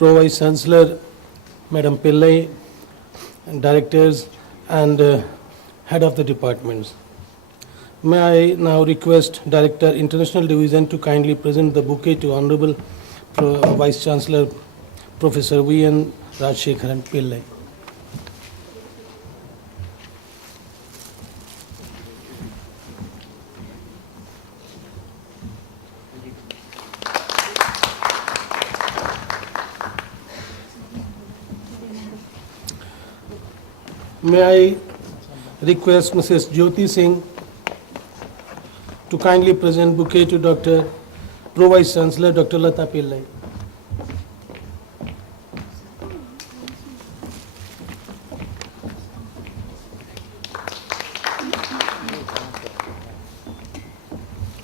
Pro Vice Chancellor, Madam Pillai, and directors and head of the departments. May I now request Director, International Division to kindly present the bouquet to Honorable Vice Chancellor, Professor V.N. Rajshekharan Pillai. May I request Mrs. Jyoti Singh to kindly present bouquet to Dr. Pro Vice Chancellor, Dr. Lata Pillai.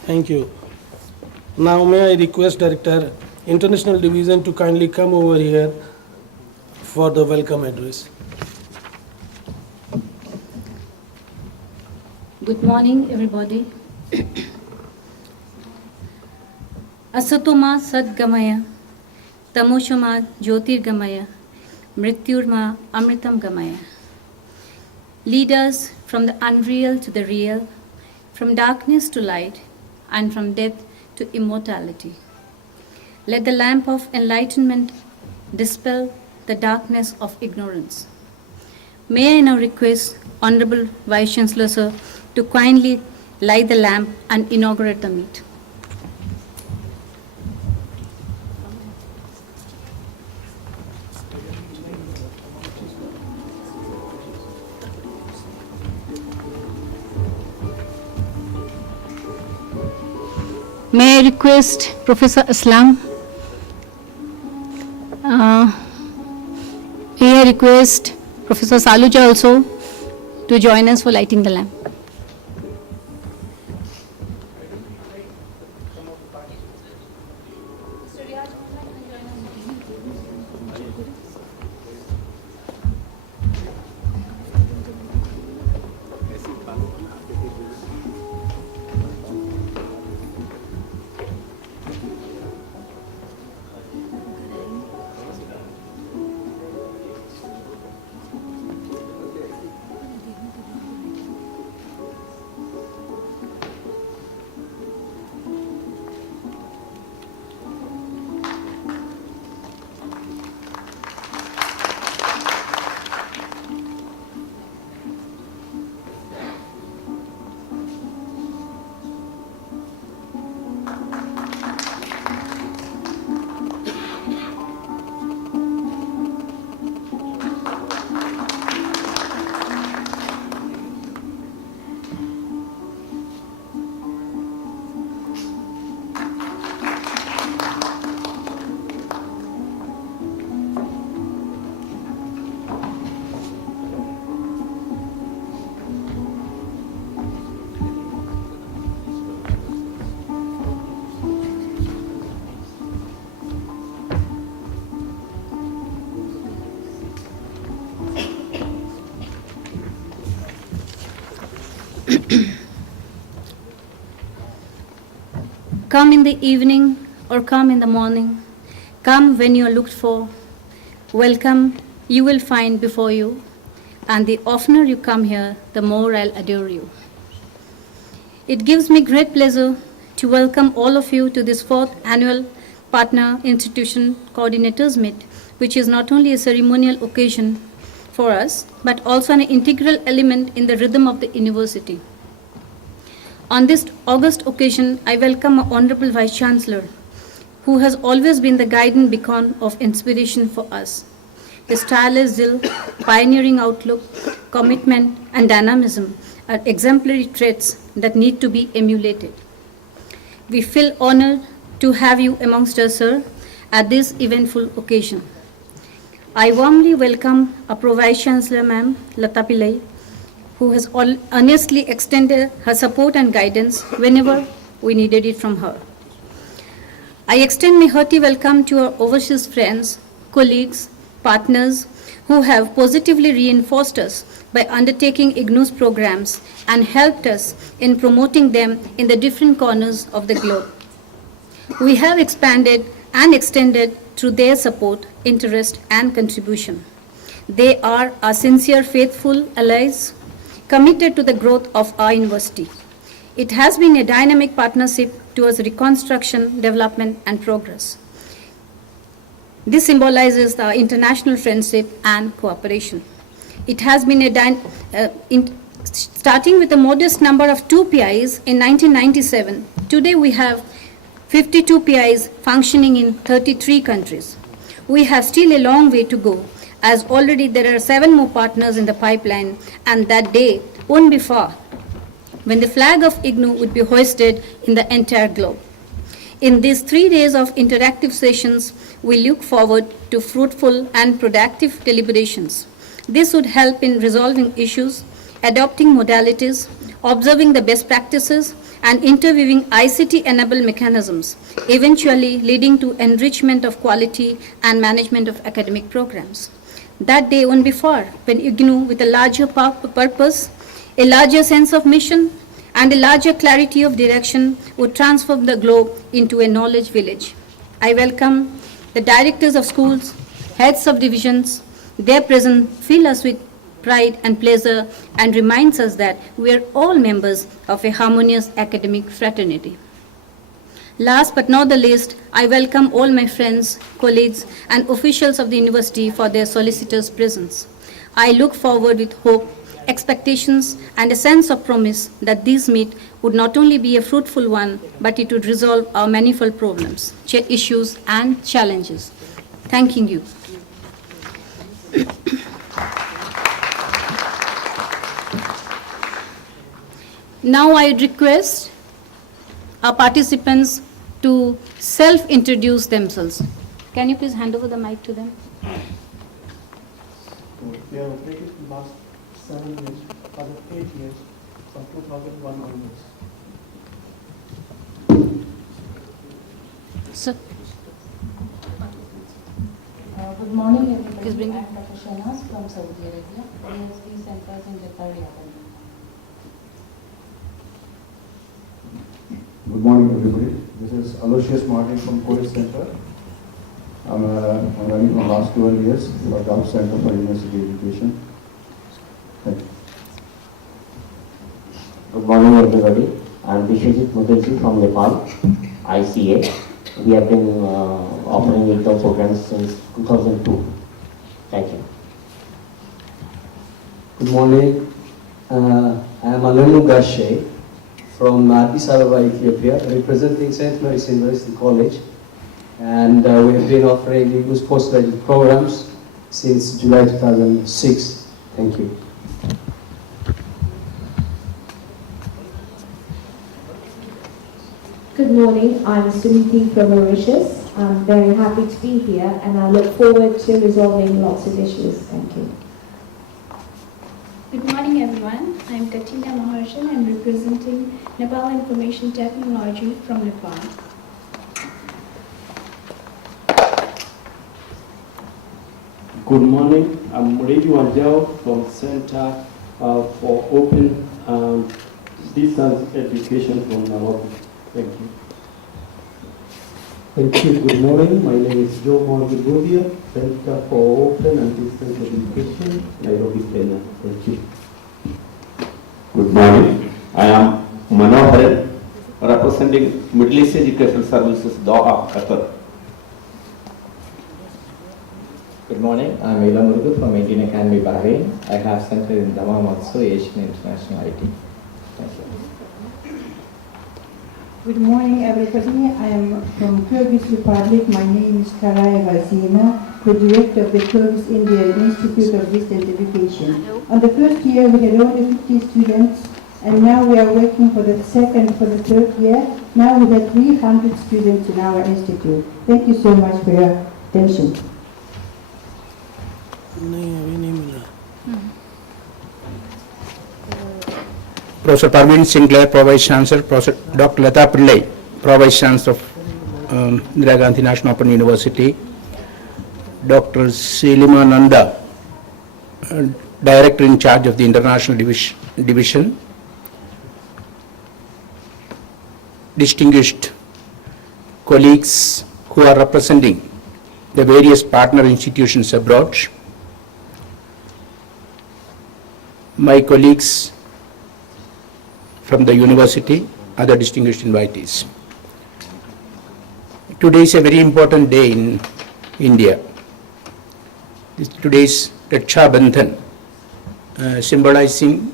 Thank you. Now may I request Director, International Division to kindly come over here for the welcome address. Good morning, everybody. Asatoma Sadgamaya, Tamoshama Jyotirgamaya, Mrityurma Amritam Gamaya. Lead us from the unreal to the real, from darkness to light, and from death to immortality. Let the lamp of enlightenment dispel the darkness of ignorance. May I now request Honorable Vice Chancellor Sir to kindly light the lamp and inaugurate the meet. May I request Professor Aslam? May I request Professor Saluja also to join us for lighting the lamp. Come in the evening or come in the morning, come when you are looked for, welcome you will find before you, and the oftener you come here, the more I'll adore you. It gives me great pleasure to welcome all of you to this 4th annual Partner Institution Coordinators Meet, which is not only a ceremonial occasion for us, but also an integral element in the rhythm of the university. On this August occasion, I welcome our Honorable Vice Chancellor, who has always been the guiding beacon of inspiration for us. His tireless zeal, pioneering outlook, commitment, and dynamism are exemplary traits that need to be emulated. We feel honored to have you amongst us, sir, at this eventful occasion. I warmly welcome our Pro Vice Chancellor, Ma'am Lata Pillai, who has earnestly extended her support and guidance whenever we needed it from her. I extend my hearty welcome to our overseas friends, colleagues, partners who have positively reinforced us by undertaking IGNOU's programs and helped us in promoting them in the different corners of the globe. We have expanded and extended through their support, interest, and contribution. They are our sincere, faithful allies committed to the growth of our university. It has been a dynamic partnership towards reconstruction, development, and progress. This symbolizes our international friendship and cooperation. It has been starting with a modest number of 2 PIs in 1997. Today we have 52 PIs functioning in 33 countries. We have still a long way to go, as already there are 7 more partners in the pipeline, and that day won't be far when the flag of IGNOU would be hoisted in the entire globe. In these 3 days of interactive sessions, we look forward to fruitful and productive deliberations. This would help in resolving issues, adopting modalities, observing the best practices, and interviewing ICT-enabled mechanisms, eventually leading to enrichment of quality and management of academic programs. That day won't be far when IGNOU, with a larger purpose, a larger sense of mission, and a larger clarity of direction, would transform the globe into a knowledge village. I welcome the directors of schools, heads of divisions. Their presence fills us with pride and pleasure and reminds us that we are all members of a harmonious academic fraternity. Last but not the least, I welcome all my friends, colleagues, and officials of the university for their solicitous presence. I look forward with hope, expectations, and a sense of promise that this meet would not only be a fruitful one, but it would resolve our manifold problems, issues, and challenges. Thanking you. Now I request our participants to self-introduce themselves. Can you please hand over the mic to them? We have operated in the last 7 years, other 8 years, from 2001 onwards. Sir. Good morning, Please bring everybody. I'm Dr. Shahnaz from Saudi Arabia. DSB centers in Qatar, Yemen. Good morning, everybody. This is Aloysius Martin from Police Center. I'm running for the last 12 years for Gulf Center for University Education. Thank you. Good morning, everybody. I'm Vishwajit Mukherjee from Nepal, ICA. We have been offering IGNOU programs since 2002. Thank you. Good morning. I am Alenu Gashe from Addis Ababa, Ethiopia, representing St. Mary's University College. And we have been offering IGNOU's postgraduate programs since July 2006. Thank you. Good morning, I'm Suniti from Mauritius. I'm very happy to be here and I look forward to resolving lots of issues. Thank you. Good morning, everyone. I'm Katina Maharshan. I'm representing Nepal Information Technology from Nepal. Good morning. I'm Muridi Wanjao from Center for Open Distance Education from Nairobi. Thank you. Thank you. Good morning. My name is Joe Morgan, Center for Open and Distance Education, Nairobi, Kenya. Thank you. Good morning. I am Manohar, representing Middle East Educational Services, Doha, Qatar. Good morning. I'm Ilam Urdu from Indian Academy, Bahrain. I have centered in Dammam, also Asian International IT. Thank you. Good morning, everybody. I am from Kyrgyz Republic. My name is Karaya Vazina, the director of the Kyrgyz Indian Institute of Distance Education. On the first year, we had only 50 students, and now we are working for the second, for the third year. Now we have 300 students in our institute. Thank you so much for your attention. Professor Parveen Sinclair, Pro-Vice Chancellor, Professor Dr. Lata Pillai, Pro-Vice Chancellor of Indira Gandhi National Open University, Dr. Seelima Nanda, Director in charge of the International Division, distinguished colleagues, who are representing the various partner institutions abroad, my colleagues from the university, other distinguished invitees. Today is a very important day in India. Today is Raksha Bandhan, symbolizing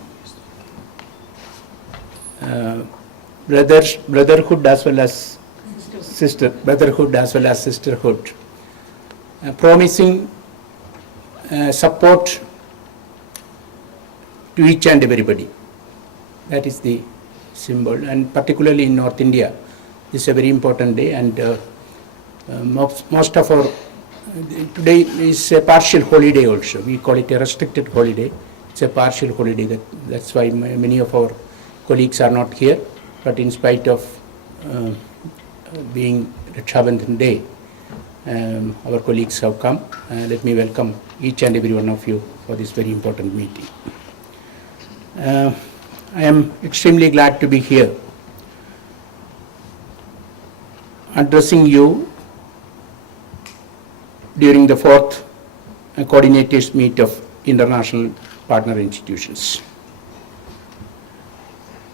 brotherhood as well as sisterhood, promising support to each and everybody. That is the symbol, and particularly in North India, this is a very important day, and most of our today is a partial holiday also. We call it a restricted holiday. It's a partial holiday. That's why many of our colleagues are not here. But in spite of being Raksha Bandhan Day, our colleagues have come. Let me welcome each and every one of you for this very important meeting. I am extremely glad to be here addressing you during the 4th coordinators meet of international partner institutions.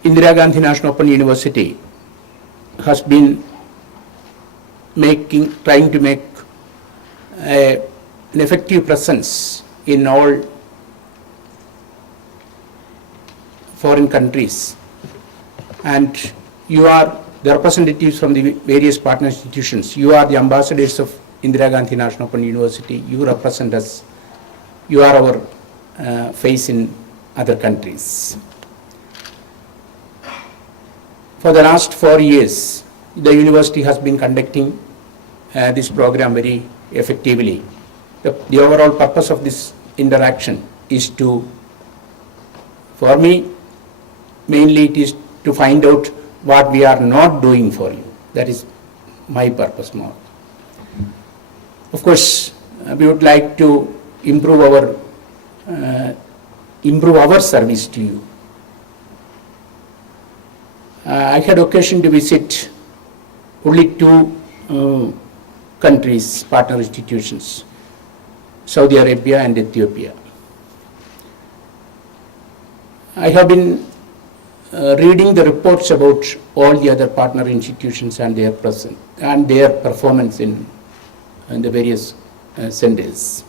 Indira Gandhi National Open University has been trying to make an effective presence in all foreign countries, and you are the representatives from the various partner institutions. You are the ambassadors of Indira Gandhi National Open University. You represent us. You are our face in other countries. For the last 4 years, the university has been conducting this program very effectively. The overall purpose of this interaction is for me, mainly it is to find out what we are not doing for you. That is my purpose more. Of course, we would like to improve our service to you. I had occasion to visit only 2 countries, partner institutions, Saudi Arabia and Ethiopia. I have been reading the reports about all the other partner institutions and their performance in the various centers.